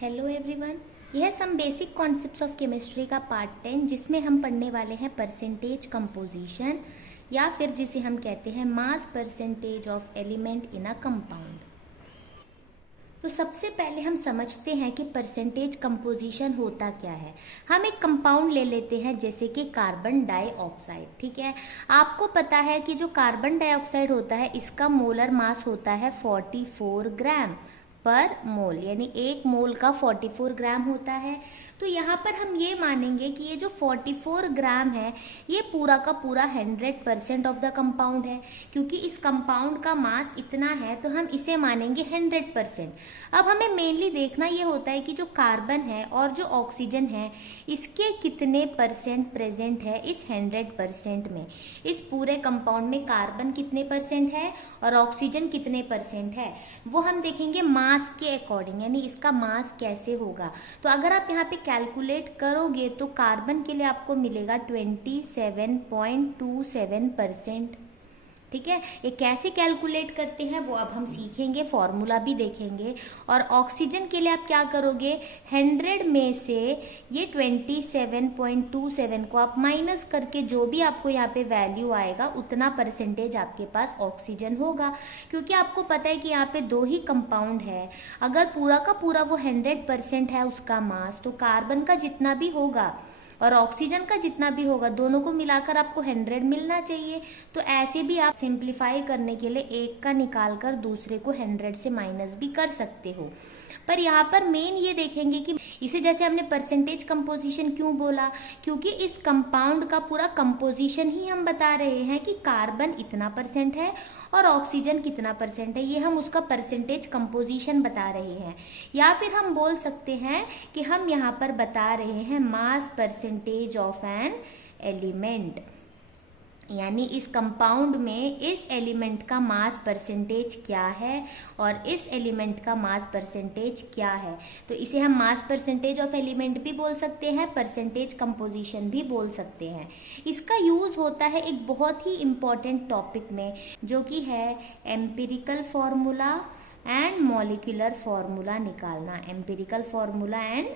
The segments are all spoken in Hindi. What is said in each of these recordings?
Hello everyone. यह some basic concepts of chemistry का पार्ट 10 जिसमें हम पढ़ने वाले हैं परसेंटेज कंपोजिशन या फिर जिसे हम कहते हैं mass percentage of element in a compound. तो सबसे पहले हम समझते हैं कि परसेंटेज कंपोजिशन होता क्या है। हम एक कंपाउंड ले लेते हैं जैसे कि कार्बन डाइऑक्साइड। ठीक है, आपको पता है कि जो कार्बन डाइऑक्साइड होता है इसका मोलर मास होता है 44 ग्राम पर मोल, यानी एक मोल का 44 ग्राम होता है। तो यहाँ पर हम ये मानेंगे कि ये जो 44 ग्राम है ये पूरा का पूरा 100% ऑफ द कंपाउंड है, क्योंकि इस कंपाउंड का मास इतना है तो हम इसे मानेंगे 100%। अब हमें मेनली देखना ये होता है कि जो कार्बन है और जो ऑक्सीजन है इसके कितने परसेंट प्रेजेंट है इस 100% में। इस पूरे कंपाउंड में कार्बन कितने परसेंट है और ऑक्सीजन कितने परसेंट है वो हम देखेंगे मास के अकॉर्डिंग, यानी इसका मास कैसे होगा। तो अगर आप यहाँ पे कैलकुलेट करोगे तो कार्बन के लिए आपको मिलेगा 27.27%। ठीक है, ये कैसे कैलकुलेट करते हैं वो अब हम सीखेंगे, फॉर्मूला भी देखेंगे। और ऑक्सीजन के लिए आप क्या करोगे, 100 में से ये 27.27 को आप माइनस करके जो भी आपको यहाँ पे वैल्यू आएगा उतना परसेंटेज आपके पास ऑक्सीजन होगा। क्योंकि आपको पता है कि यहाँ पे दो ही कंपाउंड है, अगर पूरा का पूरा वो 100% है उसका मास, तो कार्बन का जितना भी होगा और ऑक्सीजन का जितना भी होगा दोनों को मिलाकर आपको 100 मिलना चाहिए। तो ऐसे भी आप सिंप्लीफाई करने के लिए एक का निकाल कर दूसरे को 100 से माइनस भी कर सकते हो। पर यहाँ पर मेन ये देखेंगे कि इसे जैसे हमने परसेंटेज कंपोजिशन क्यों बोला, क्योंकि इस कंपाउंड का पूरा कंपोजिशन ही हम बता रहे हैं कि कार्बन इतना परसेंट है और ऑक्सीजन कितना परसेंट है, ये हम उसका परसेंटेज कंपोजिशन बता रहे हैं। या फिर हम बोल सकते हैं कि हम यहाँ पर बता रहे हैं mass percentage of an element, यानी इस कंपाउंड में इस एलिमेंट का मास परसेंटेज क्या है और इस एलिमेंट का मास परसेंटेज क्या है। तो इसे हम मास परसेंटेज ऑफ एलिमेंट भी बोल सकते हैं, परसेंटेज कंपोजिशन भी बोल सकते हैं। इसका यूज होता है एक बहुत ही इम्पॉर्टेंट टॉपिक में जो कि है empirical formula and molecular formula निकालना। Empirical formula and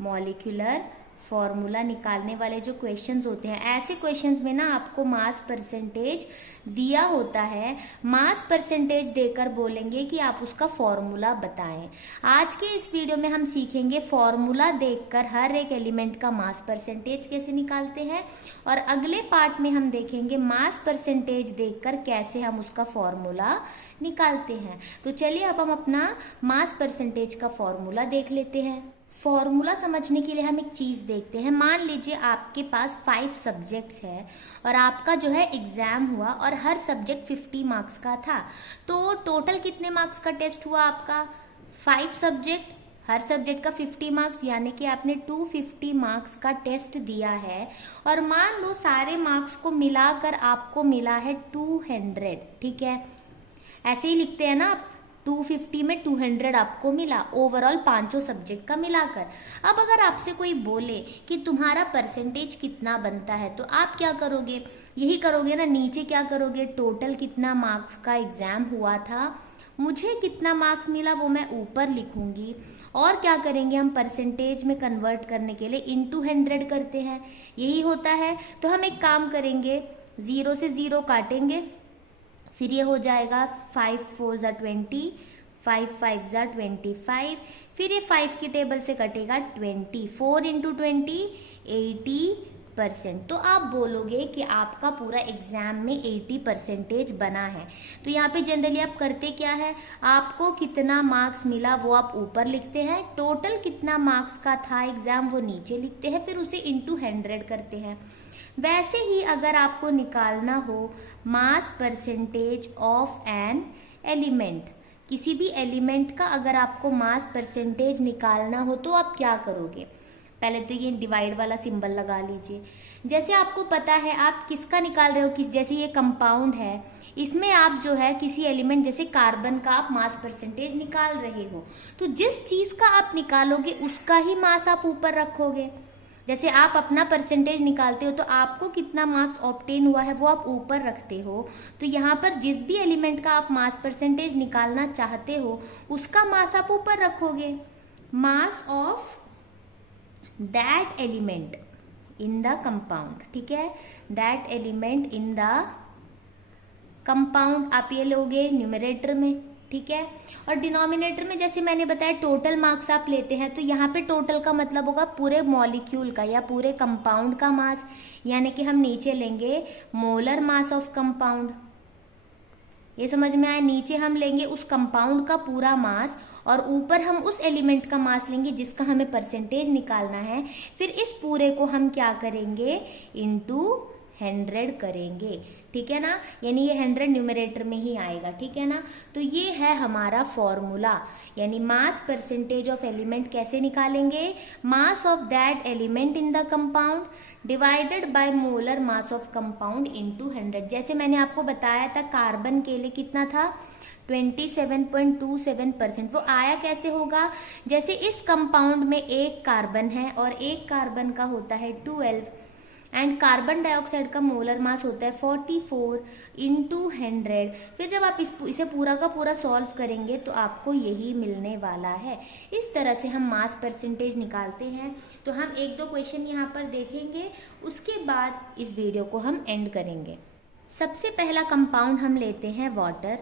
molecular formula निकालने वाले जो क्वेश्चंस होते हैं, ऐसे क्वेश्चंस में ना आपको मास परसेंटेज दिया होता है, मास परसेंटेज देकर बोलेंगे कि आप उसका फॉर्मूला बताएं। आज के इस वीडियो में हम सीखेंगे फॉर्मूला देखकर हर एक एलिमेंट का मास परसेंटेज कैसे निकालते हैं, और अगले पार्ट में हम देखेंगे मास परसेंटेज देखकर कैसे हम उसका फॉर्मूला निकालते हैं। तो चलिए अब हम अपना मास परसेंटेज का फॉर्मूला देख लेते हैं। फॉर्मूला समझने के लिए हम एक चीज़ देखते हैं। मान लीजिए आपके पास 5 सब्जेक्ट्स है और आपका जो है एग्ज़ाम हुआ और हर सब्जेक्ट 50 मार्क्स का था, तो टोटल कितने मार्क्स का टेस्ट हुआ आपका, 5 सब्जेक्ट, हर सब्जेक्ट का 50 मार्क्स, यानी कि आपने 250 मार्क्स का टेस्ट दिया है। और मान लो सारे मार्क्स को मिलाकर आपको मिला है 200। ठीक है, ऐसे ही लिखते हैं ना आप, 250 में 200 आपको मिला ओवरऑल पांचों सब्जेक्ट का मिलाकर। अब अगर आपसे कोई बोले कि तुम्हारा परसेंटेज कितना बनता है, तो आप क्या करोगे, यही करोगे ना, नीचे क्या करोगे, टोटल कितना मार्क्स का एग्जाम हुआ था, मुझे कितना मार्क्स मिला वो मैं ऊपर लिखूंगी। और क्या करेंगे, हम परसेंटेज में कन्वर्ट करने के लिए इनटू 100 करते हैं, यही होता है। तो हम एक काम करेंगे, 0 से 0 काटेंगे, फिर ये हो जाएगा 5 4 ज़ा 20, 5 5 ज़ा 25, फिर ये 5 की टेबल से कटेगा 20, 4 इंटू 20 80%। तो आप बोलोगे कि आपका पूरा एग्जाम में 80% बना है। तो यहाँ पे जनरली आप करते क्या है, आपको कितना मार्क्स मिला वो आप ऊपर लिखते हैं, टोटल कितना मार्क्स का था एग्जाम वो नीचे लिखते हैं, फिर उसे इंटू 100 करते हैं। वैसे ही अगर आपको निकालना हो mass percentage of an element, किसी भी एलिमेंट का अगर आपको मास परसेंटेज निकालना हो तो आप क्या करोगे, पहले तो ये डिवाइड वाला सिंबल लगा लीजिए। जैसे आपको पता है आप किसका निकाल रहे हो, किस, जैसे ये कंपाउंड है, इसमें आप जो है किसी एलिमेंट जैसे कार्बन का आप मास परसेंटेज निकाल रहे हो, तो जिस चीज़ का आप निकालोगे उसका ही मास आप ऊपर रखोगे। जैसे आप अपना परसेंटेज निकालते हो तो आपको कितना मार्क्स ऑब्टेन हुआ है वो आप ऊपर रखते हो, तो यहाँ पर जिस भी एलिमेंट का आप मास परसेंटेज निकालना चाहते हो उसका मास आप ऊपर रखोगे। Mass of that element in the compound, ठीक है, that element in the compound आप ये लोगे न्यूमरेटर में, ठीक है। और डिनोमिनेटर में जैसे मैंने बताया टोटल मार्क्स आप लेते हैं, तो यहाँ पे टोटल का मतलब होगा पूरे मॉलिक्यूल का या पूरे कंपाउंड का मास, यानी कि हम नीचे लेंगे मोलर मास ऑफ कंपाउंड, ये समझ में आया। नीचे हम लेंगे उस कंपाउंड का पूरा मास और ऊपर हम उस एलिमेंट का मास लेंगे जिसका हमें परसेंटेज निकालना है। फिर इस पूरे को हम क्या करेंगे, इनटू 100 करेंगे, ठीक है ना, यानी ये 100 न्यूमरेटर में ही आएगा, ठीक है ना। तो ये है हमारा फॉर्मूला, यानी मास परसेंटेज ऑफ एलिमेंट कैसे निकालेंगे, mass of that element in the compound divided by molar mass of compound into 100। जैसे मैंने आपको बताया था कार्बन के लिए कितना था 27.27%, वो आया कैसे होगा, जैसे इस कंपाउंड में एक कार्बन है और एक कार्बन का होता है 12 एंड कार्बन डाइऑक्साइड का मोलर मास होता है 44 इंटू 100। फिर जब आप इसे पूरा का पूरा सॉल्व करेंगे तो आपको यही मिलने वाला है। इस तरह से हम मास परसेंटेज निकालते हैं। तो हम एक दो क्वेश्चन यहाँ पर देखेंगे, उसके बाद इस वीडियो को हम एंड करेंगे। सबसे पहला कंपाउंड हम लेते हैं वाटर,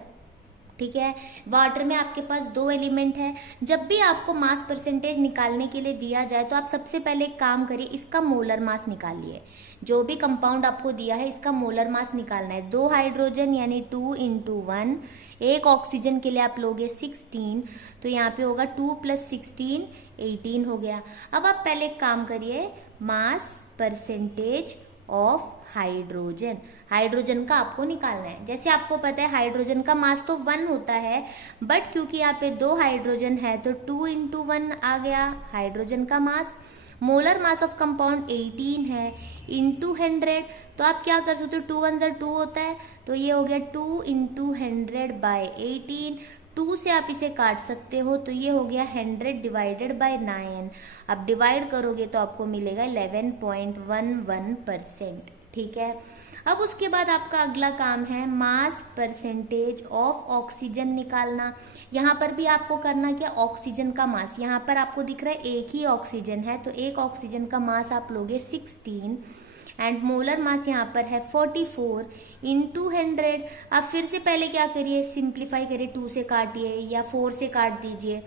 ठीक है। वाटर में आपके पास दो एलिमेंट है। जब भी आपको मास परसेंटेज निकालने के लिए दिया जाए तो आप सबसे पहले एक काम करिए, इसका मोलर मास निकालिए। जो भी कंपाउंड आपको दिया है इसका मोलर मास निकालना है। 2 हाइड्रोजन यानी 2 इंटू 1, एक ऑक्सीजन के लिए आप लोगे 16, तो यहाँ पे होगा 2 + 16 18 हो गया। अब आप पहले एक काम करिए, mass percentage of hydrogen, hydrogen का आपको निकालना है। जैसे आपको पता है हाइड्रोजन का मास तो 1 होता है, बट क्योंकि यहाँ पे 2 हाइड्रोजन है तो 2 इंटू 1 आ गया हाइड्रोजन का मास। मोलर मास ऑफ कंपाउंड 18 है इंटू 100, तो आप क्या कर सकते हो, 2 1 = 2 होता है, तो ये हो गया 2 इंटू 100 बाय 18। 2 से आप इसे काट सकते हो, तो ये हो गया 100 डिवाइडेड बाय 9। अब डिवाइड करोगे तो आपको मिलेगा 11.11%, ठीक है। अब उसके बाद आपका अगला काम है मास परसेंटेज ऑफ ऑक्सीजन निकालना। यहाँ पर भी आपको करना क्या, ऑक्सीजन का मास, यहाँ पर आपको दिख रहा है एक ही ऑक्सीजन है, तो एक ऑक्सीजन का मास आप लोगे 16 एंड मोलर मास यहाँ पर है 44 इंटू 100। अब फिर से पहले क्या करिए, सिंप्लीफाई करिए, 2 से काटिए या 4 से काट दीजिए,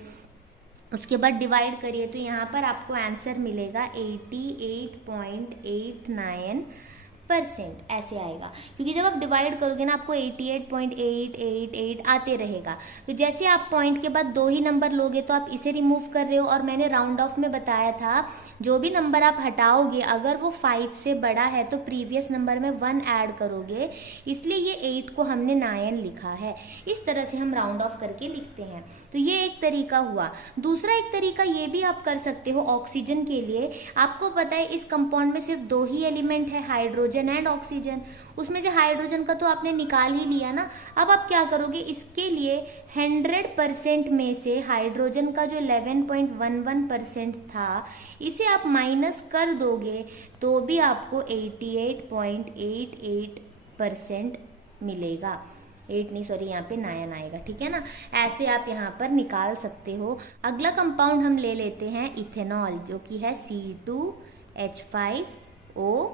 उसके बाद डिवाइड करिए, तो यहाँ पर आपको आंसर मिलेगा 88.89%, ऐसे आएगा। क्योंकि जब आप डिवाइड करोगे ना आपको 88.888 आते रहेगा। तो जैसे आप पॉइंट के बाद 2 ही नंबर लोगे तो आप इसे रिमूव कर रहे हो, और मैंने राउंड ऑफ में बताया था जो भी नंबर आप हटाओगे अगर वो 5 से बड़ा है तो प्रीवियस नंबर में 1 ऐड करोगे, इसलिए ये 8 को हमने 9 लिखा है। इस तरह से हम राउंड ऑफ करके लिखते हैं। तो ये एक तरीका हुआ। दूसरा एक तरीका ये भी आप कर सकते हो ऑक्सीजन के लिए। आपको पता है इस कंपाउंड में सिर्फ 2 ही एलिमेंट है, हाइड्रोजन एंड ऑक्सीजन। उसमें से हाइड्रोजन का तो आपने निकाल ही लिया ना। अब आप क्या करोगे, इसके लिए 100% में से हाइड्रोजन का जो 11.11% था इसे आप माइनस कर दोगे तो भी आपको 88.88% मिलेगा। 8 नहीं, सॉरी, यहाँ पे 9 आएगा, ठीक है ना। ऐसे आप यहाँ पर निकाल सकते हो। अगला कंपाउंड हम ले लेते हैं इथेनॉल, जो कि है C2H5OH,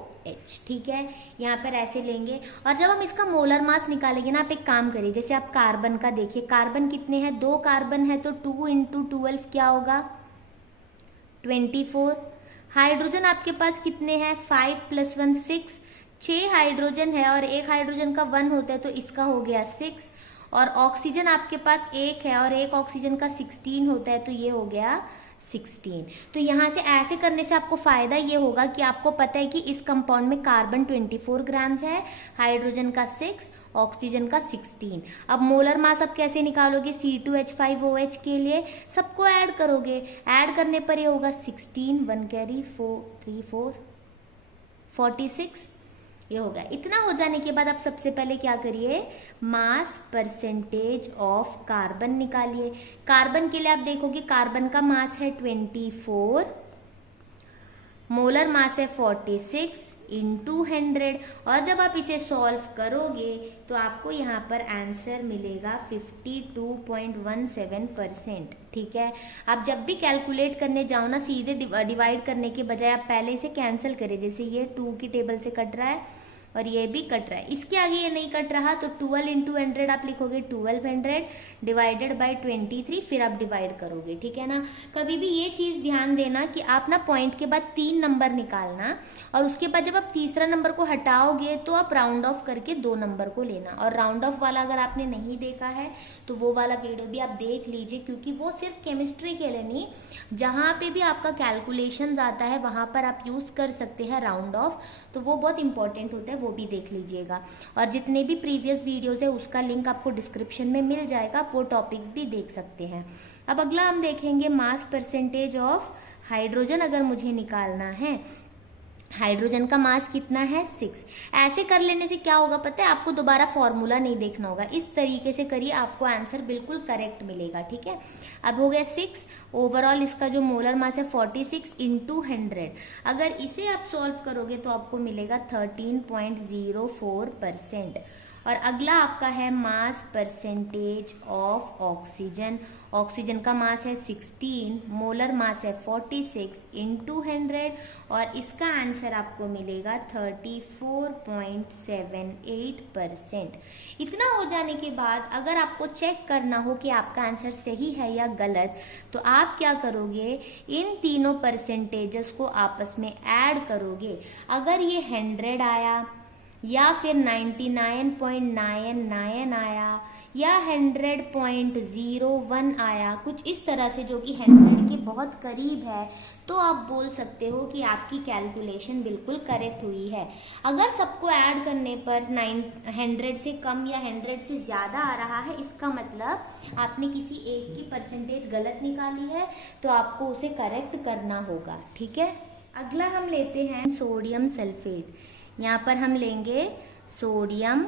ठीक है। यहाँ पर ऐसे लेंगे और जब हम इसका मोलर मास निकालेंगे ना, आप एक काम करिए, जैसे आप कार्बन का देखिए, कार्बन कितने हैं, 2 कार्बन है तो 2 इंटू 12 क्या होगा 24। हाइड्रोजन आपके पास कितने हैं, 5 + 1 6, 6 हाइड्रोजन है और एक हाइड्रोजन का 1 होता है तो इसका हो गया 6। और ऑक्सीजन आपके पास एक है और एक ऑक्सीजन का 16 होता है तो ये हो गया 16। तो यहाँ से ऐसे करने से आपको फ़ायदा ये होगा कि आपको पता है कि इस कंपाउंड में कार्बन 24 ग्राम्स है, हाइड्रोजन का 6, ऑक्सीजन का 16। अब मोलर मास आप कैसे निकालोगे, C2H5OH के लिए सबको ऐड करोगे, ऐड करने पर ये होगा 16, 1 कैरी 4 3 4 46, ये हो गया। इतना हो जाने के बाद आप सबसे पहले क्या करिए, मास परसेंटेज ऑफ कार्बन निकालिए। कार्बन के लिए आप देखोगे कार्बन का मास है 24, मोलर मास है 46 इंटू 100, और जब आप इसे सॉल्व करोगे तो आपको यहाँ पर आंसर मिलेगा 52.17%। ठीक है, आप जब भी कैलकुलेट करने जाओ ना, सीधे डिवाइड करने के बजाय आप पहले इसे कैंसिल करें। जैसे ये 2 की टेबल से कट रहा है और ये भी कट रहा है, इसके आगे ये नहीं कट रहा, तो 12 इंटू 100 आप लिखोगे 1200 डिवाइडेड बाय 23, फिर आप डिवाइड करोगे। ठीक है ना। कभी भी ये चीज़ ध्यान देना कि आप ना पॉइंट के बाद 3 नंबर निकालना, और उसके बाद जब आप तीसरा नंबर को हटाओगे तो आप राउंड ऑफ करके 2 नंबर को लेना। और राउंड ऑफ वाला अगर आपने नहीं देखा है तो वो वाला वीडियो भी आप देख लीजिए, क्योंकि वो सिर्फ केमिस्ट्री के लिए नहीं, जहाँ पे भी आपका कैलकुलेशंस आता है वहाँ पर आप यूज़ कर सकते हैं राउंड ऑफ, तो वो बहुत इंपॉर्टेंट होता है, वो भी देख लीजिएगा। और जितने भी प्रीवियस वीडियोस है उसका लिंक आपको डिस्क्रिप्शन में मिल जाएगा, आप वो टॉपिक्स भी देख सकते हैं। अब अगला हम देखेंगे मास परसेंटेज ऑफ हाइड्रोजन। अगर मुझे निकालना है हाइड्रोजन का मास कितना है 6। ऐसे कर लेने से क्या होगा पता है, आपको दोबारा फॉर्मूला नहीं देखना होगा, इस तरीके से करिए, आपको आंसर बिल्कुल करेक्ट मिलेगा। ठीक है, अब हो गया 6। ओवरऑल इसका जो मोलर मास है 46 इंटू 100, अगर इसे आप सॉल्व करोगे तो आपको मिलेगा 13.04%। और अगला आपका है mass percentage of oxygen. Oxygen का मास है 16, मोलर मास है 46 इंटू 100, और इसका आंसर आपको मिलेगा 34.78%। इतना हो जाने के बाद अगर आपको चेक करना हो कि आपका आंसर सही है या गलत, तो आप क्या करोगे, इन तीनों परसेंटेजेस को आपस में ऐड करोगे। अगर ये 100 आया, या फिर 99.99 आया, या 100.01 आया, कुछ इस तरह से जो कि 100 के बहुत करीब है, तो आप बोल सकते हो कि आपकी कैलकुलेशन बिल्कुल करेक्ट हुई है। अगर सबको ऐड करने पर 100 से कम या 100 से ज़्यादा आ रहा है, इसका मतलब आपने किसी एक की परसेंटेज गलत निकाली है, तो आपको उसे करेक्ट करना होगा। ठीक है, अगला हम लेते हैं सोडियम सल्फेट। यहाँ पर हम लेंगे सोडियम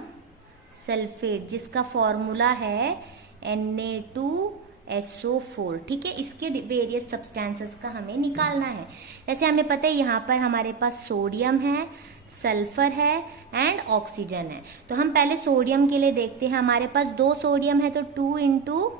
सल्फेट, जिसका फॉर्मूला है Na2SO4। ठीक है, इसके वेरियस सब्सटेंसेस का हमें निकालना है। जैसे हमें पता है यहाँ पर हमारे पास सोडियम है, सल्फर है एंड ऑक्सीजन है। तो हम पहले सोडियम के लिए देखते हैं। हमारे पास 2 सोडियम है, तो 2 इंटू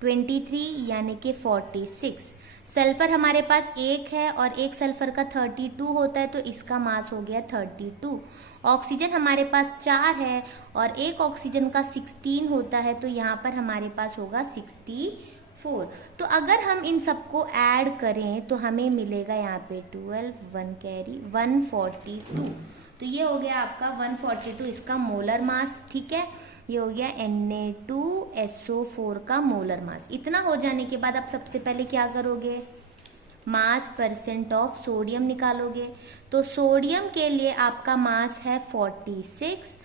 23 यानी कि 46। सल्फर हमारे पास 1 है और 1 सल्फर का 32 होता है, तो इसका मास हो गया 32। ऑक्सीजन हमारे पास 4 है और 1 ऑक्सीजन का 16 होता है, तो यहाँ पर हमारे पास होगा 64। तो अगर हम इन सबको ऐड करें तो हमें मिलेगा यहाँ पे 12 1 कैरी 142। तो ये हो गया आपका 142 इसका मोलर मास। ठीक है, ये हो गया Na2SO4 का मोलर मास। इतना हो जाने के बाद आप सबसे पहले क्या करोगे, मास परसेंट ऑफ सोडियम निकालोगे। तो सोडियम के लिए आपका मास है 46,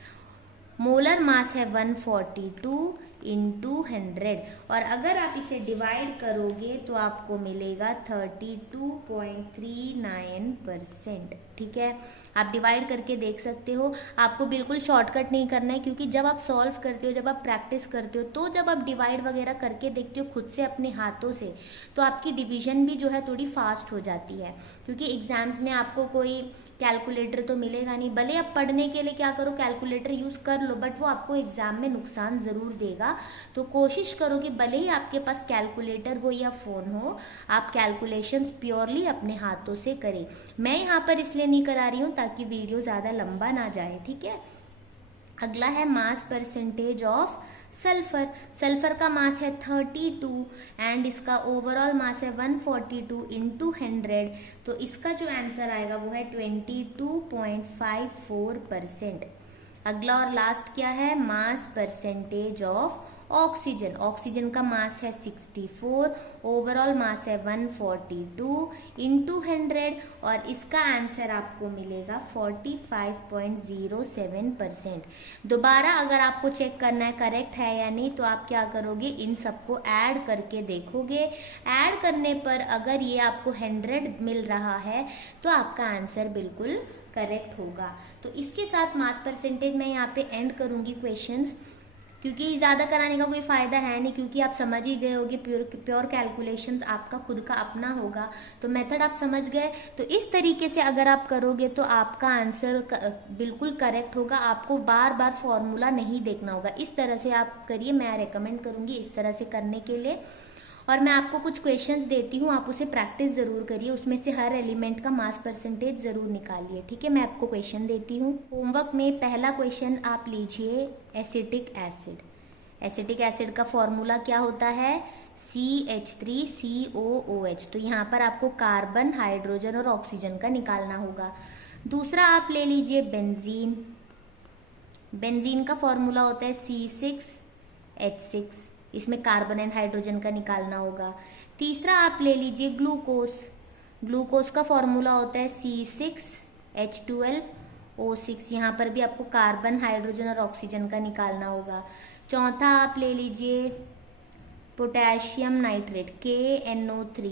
मोलर मास है 142 इंटू 100, और अगर आप इसे डिवाइड करोगे तो आपको मिलेगा 32.39%। ठीक है, आप डिवाइड करके देख सकते हो। आपको बिल्कुल शॉर्टकट नहीं करना है, क्योंकि जब आप सॉल्व करते हो, जब आप प्रैक्टिस करते हो, तो जब आप डिवाइड वगैरह करके देखते हो खुद से अपने हाथों से, तो आपकी डिवीजन भी जो है थोड़ी फास्ट हो जाती है। क्योंकि एग्जाम्स में आपको कोई कैलकुलेटर तो मिलेगा नहीं, भले आप पढ़ने के लिए क्या करो कैलकुलेटर यूज़ कर लो, बट वो आपको एग्जाम में नुकसान ज़रूर देगा। तो कोशिश करो कि भले ही आपके पास कैलकुलेटर हो या फ़ोन हो, आप कैलकुलेशंस प्योरली अपने हाथों से करें। मैं यहाँ पर इसलिए नहीं करा रही हूँ ताकि वीडियो ज़्यादा लंबा ना जाए। ठीक है, अगला है mass percentage of sulphur. Sulphur का मास है 32 एंड इसका ओवरऑल मास है 142 इंटू 100, तो इसका जो आंसर आएगा वो है 22.54%। अगला और लास्ट क्या है, mass percentage of oxygen. Oxygen का मास है 64, ओवरऑल मास है 142 इंटू 100, और इसका आंसर आपको मिलेगा 45.07%। दोबारा अगर आपको चेक करना है करेक्ट है या नहीं, तो आप क्या करोगे, इन सबको ऐड करके देखोगे। ऐड करने पर अगर ये आपको 100 मिल रहा है तो आपका आंसर बिल्कुल करेक्ट होगा। तो इसके साथ मास परसेंटेज मैं यहाँ पे एंड करूँगी क्वेश्चंस। क्योंकि ज़्यादा कराने का कोई फ़ायदा है नहीं, क्योंकि आप समझ ही गए होगे, प्योर कैलकुलेशंस आपका खुद का अपना होगा, तो मेथड आप समझ गए। तो इस तरीके से अगर आप करोगे तो आपका आंसर बिल्कुल करेक्ट होगा, आपको बार बार फॉर्मूला नहीं देखना होगा। इस तरह से आप करिए, मैं रेकमेंड करूँगी इस तरह से करने के लिए। और मैं आपको कुछ क्वेश्चंस देती हूँ, आप उसे प्रैक्टिस ज़रूर करिए, उसमें से हर एलिमेंट का मास परसेंटेज ज़रूर निकालिए, ठीक है। मैं आपको क्वेश्चन देती हूँ। होमवर्क में पहला क्वेश्चन आप लीजिए, एसिटिक एसिड। एसिटिक एसिड का फॉर्मूला क्या होता है? CH3COOH। तो यहाँ पर आपको कार्बन, हाइड्रोजन और ऑक्सीजन का निकालना होगा। दूसरा आप ले लीजिए बेंजीन। बेंजीन का फॉर्मूला होता है C6H6, इसमें कार्बन एंड हाइड्रोजन का निकालना होगा। तीसरा आप ले लीजिए ग्लूकोज। ग्लूकोज का फॉर्मूला होता है C6H12O6, यहाँ पर भी आपको कार्बन, हाइड्रोजन और ऑक्सीजन का निकालना होगा। चौथा आप ले लीजिए पोटेशियम नाइट्रेट, KNO3,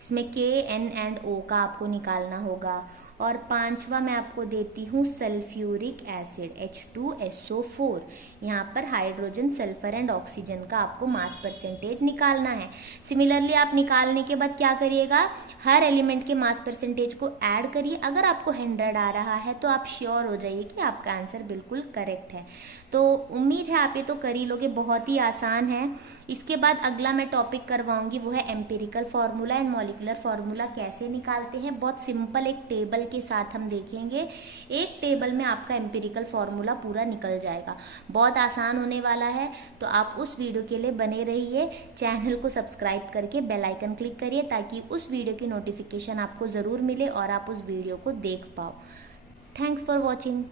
इसमें K, N एंड O का आपको निकालना होगा। और पांचवा मैं आपको देती हूँ सल्फ्यूरिक एसिड, H2SO4, यहाँ पर हाइड्रोजन, सल्फर एंड ऑक्सीजन का आपको मास परसेंटेज निकालना है। सिमिलरली आप निकालने के बाद क्या करिएगा, हर एलिमेंट के मास परसेंटेज को ऐड करिए। अगर आपको 100 आ रहा है तो आप श्योर हो जाइए कि आपका आंसर बिल्कुल करेक्ट है। तो उम्मीद है आप ये तो कर ही लोगे, बहुत ही आसान है। इसके बाद अगला मैं टॉपिक करवाऊंगी, वो है empirical formula and molecular formula कैसे निकालते हैं। बहुत सिंपल एक टेबल के साथ हम देखेंगे, एक टेबल में आपका एम्पिरिकल फार्मूला पूरा निकल जाएगा। बहुत आसान होने वाला है, तो आप उस वीडियो के लिए बने रहिए। चैनल को सब्सक्राइब करके बेल आइकन क्लिक करिए, ताकि उस वीडियो की नोटिफिकेशन आपको ज़रूर मिले और आप उस वीडियो को देख पाओ। Thanks for watching.